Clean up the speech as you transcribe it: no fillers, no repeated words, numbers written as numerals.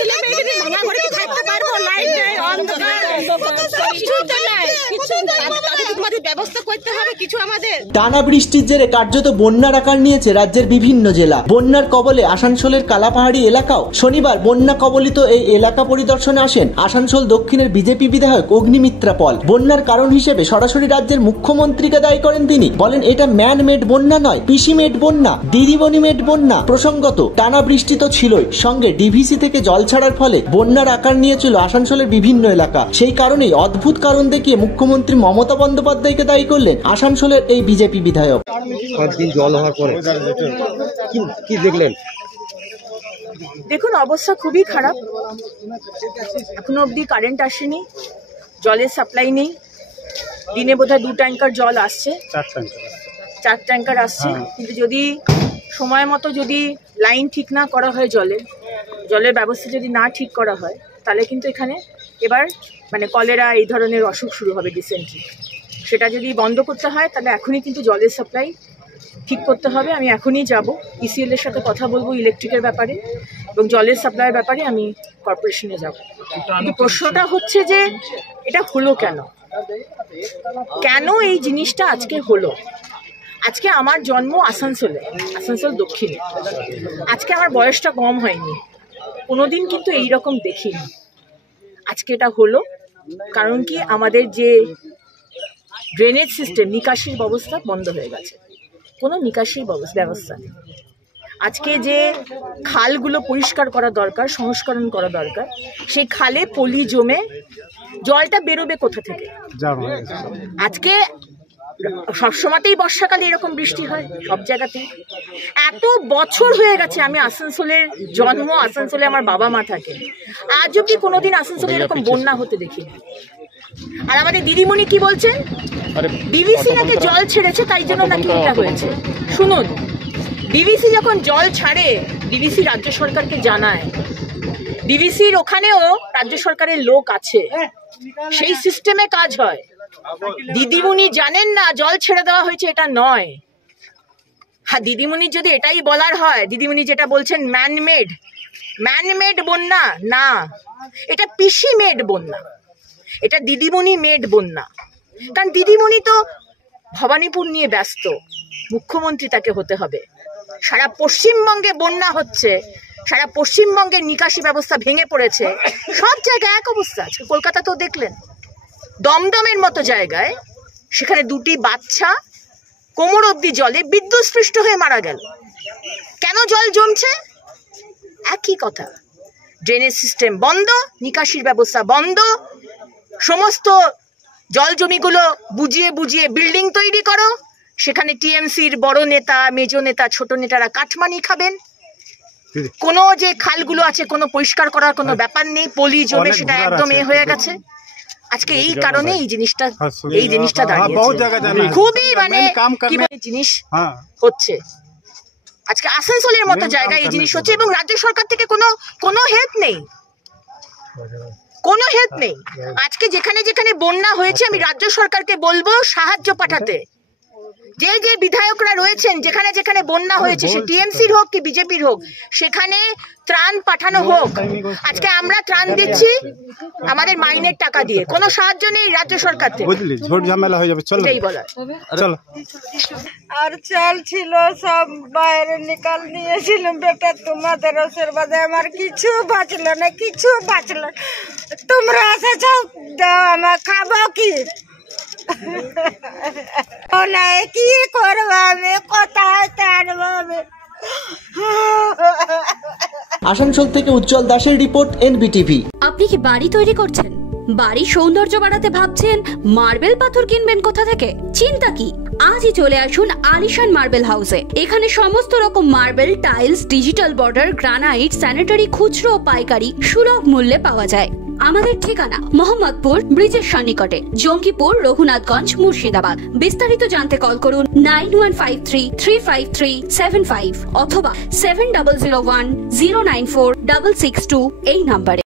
ছেলে মেয়েদের ভাঙা ঘরে কি থাকতে পারবো? লাইট নেই, অন্ধকার, কিছুই তো নাই। কিছু তোমাদের ব্যবস্থা করতে হবে কিছু আমাদের। টানা বৃষ্টির জেরে কার্যত বন্যার আকার নিয়েছে রাজ্যের বিভিন্ন জেলা। বন্যার কবলে আসানসোলের কালাপাহাড়ি এলাকাও। শনিবার বন্যা কবলিত এই এলাকা পরিদর্শনে আসেন আসানসোল দক্ষিণের বিজেপি বিধায়ক অগ্নিমিত্রা পল। বন্যার কারণ হিসেবে সরাসরি রাজ্যের মুখ্যমন্ত্রীকে দায়ী করেন তিনি। বলেন এটা ম্যান মেড বন্যা নয়, পিসি মেড বন্যা, দিদিমণি মেড বন্যা। প্রসঙ্গত টানা বৃষ্টি তো ছিলই, সঙ্গে ডিভিসি থেকে জল ছাড়ার ফলে বন্যার আকার নিয়েছিল আসানসোলের বিভিন্ন এলাকা। সেই কারণেই অদ্ভুত কারণ দেখিয়ে মুখ্যমন্ত্রী মমতা বন্দ্যোপাধ্যায়কে দায়ী করলেন আসানসোলের এই বিজেপি বিধায়ক। কয়েকদিন জল হওয়ার পরে কি দেখলেন? দেখুন, অবস্থা খুবই খারাপ। এখনো অবধি কারেন্ট আসেনি, জলের সাপ্লাই নেই। দিনে বোধহয় 2 ট্যাঙ্কার জল আসছে, 4 ট্যাঙ্কার আসছে। কিন্তু যদি সময় মতো যদি লাইন ঠিক না করা হয়, জলের ব্যবস্থা যদি না ঠিক করা হয়, তাহলে কিন্তু এখানে এবার মানে কলেরা এই ধরনের অসুখ শুরু হবে রিসেন্টলি। সেটা যদি বন্ধ করতে হয় তাহলে এখনই কিন্তু জলের সাপ্লাই ঠিক করতে হবে। আমি এখনই যাব, ইসিএল এর সাথে কথা বলবো ইলেকট্রিকের ব্যাপারে এবং জলের সাপ্লাইয়ের ব্যাপারে আমি কর্পোরেশনে যাব। কিন্তু প্রশ্নটা হচ্ছে যে এটা হলো কেন এই জিনিসটা আজকে হলো? আজকে আমার জন্ম আসানসোলে, আসানসোল দক্ষিণে। আজকে আমার বয়সটা কম হয়নি, কোনোদিন কিন্তু এইরকম দেখিনি। আজকে এটা হলো কারণ কি, আমাদের যে ড্রেনেজ সিস্টেম, নিকাশির ব্যবস্থা বন্ধ হয়ে গেছে। কোনো নিকাশির ব্যবস্থা নেই। আজকে যে খালগুলো পরিষ্কার করা দরকার, সংস্করণ করা দরকার, সেই খালে পলি জমে জলটা বেরোবে কোথা থেকে? আজকে সবসময়তেই বর্ষাকালে এরকম বৃষ্টি হয় সব জায়গাতেই। এত বছর হয়ে গেছে আমি আসানসোলের জন্ম, আসানসোলে আমার বাবা মা থাকে, আজ অব্দি কোনোদিন আসানসোলে এরকম বন্যা হতে দেখিনি। আর আমাদের দিদিমণি কি বলছেন, ডিভিসি নাকি জল ছেড়েছে তাই জন্য নাকি এটা হয়েছে। শুনুন, ডিভিসি যখন জল ছাড়ে, ডিভিসি রাজ্য সরকারকে জানায়। ডিভিসির ওখানেও রাজ্য সরকারের লোক আছে, সেই সিস্টেমে কাজ হয়। দিদিমণি জানেন না জল ছেড়ে দেওয়া হয়েছে, এটা নয়। হ্যাঁ, দিদিমণি যদি এটাই বলার হয়, দিদিমণি যেটা বলছেন ম্যান-মেড বন্যা না, এটা পিসি মেড বন্যা, এটা দিদিমণি মেড বন্যা। কারণ দিদিমণি তো ভবানীপুর নিয়ে ব্যস্ত, মুখ্যমন্ত্রী তাকে হতে হবে। সারা পশ্চিমবঙ্গে বন্যা হচ্ছে, সারা পশ্চিমবঙ্গের নিকাশি ব্যবস্থা ভেঙে পড়েছে, সব জায়গায় এক অবস্থা আছে। কলকাতা তো দেখলেন, দমদমের মতো জায়গায় সেখানে 2টি বাচ্চা কোমর অবধি জলে বিদ্যুৎস্পৃষ্ট হয়ে মারা গেল। কেন? জল জমছে। একই কথা, ড্রেনেজ সিস্টেম বন্ধ, নিকাশির ব্যবস্থা বন্ধ, সমস্ত জল জমিগুলো বুঝিয়ে বিল্ডিং তৈরি করো, সেখানে টিএমসির বড় নেতা, মেজ নেতা, ছোট নেতারা কাটমানি খাবেন। কোনো যে খালগুলো আছে কোনো পরিষ্কার করার কোনো ব্যাপার নেই, পলি জমে সেটা একদম হয়ে গেছে। আজকে এই কারণে এই জিনিসটা দাঁড়িয়েছে। খুবই মানে কি জিনিস হচ্ছে আজকে আসানসোলের মতো জায়গায় এই জিনিস হচ্ছে, এবং রাজ্য সরকার থেকে কোনো হেল্প নেই, কোনো হেল্প নেই। আজকে যেখানে যেখানে বন্যা হয়েছে আমি রাজ্য সরকারকে বলবো সাহায্য পাঠাতে। যে বিধায়করা রয়েছেন, যেখানে যেখানে বন্যা হয়েছে, সে টিএমসির হোক কি বিজেপির হোক, সেখানে ত্রাণ পাঠানো হোক। আজকে আমরা ত্রাণ দিচ্ছি আমাদের মাইনের টাকা দিয়ে, কোনো সাহায্য নেই রাজ্য সরকার থেকে। ঝোট ঝামেলা হয়ে যাবে, চলো এই বলা। চলো। আর চাল ছিল সব বাইরে নিকাল নিয়েছিলাম বেটা, তোমাদের আশীর্বাদে আমার কিছু বাঁচলো না, কিছু বাঁচলো। তোমরা এসেছ, দাও আমার, খাবো কি? কি করবো আমি, কোথায় টানবো আমি? আসানসোল থেকে উজ্জ্বল দাসের রিপোর্ট, এনবিটিভি। আপনি কি বাড়ি তৈরি করছেন, বাড়ির সৌন্দর্য বাড়াতে ভাবছেন, মার্বেল পাথর কিনবেন কোথা থেকে? চিন্তা কি, আজই চলে আসুন আলিশান মার্বেল হাউসে। এখানে সমস্ত রকম marble, tiles, digital border, granite, sanitary খুচরো ও পাইকারি সুলভ মূল্যে পাওয়া যায়। আমাদের ঠিকানা মোহাম্মদপুর ব্রিজের সন্নিকটে, জঙ্গিপুর, রঘুনাথগঞ্জ, মুর্শিদাবাদ। বিস্তারিত জানতে কল করুন 9153353755 অথবা 7001094662 এই নম্বরে।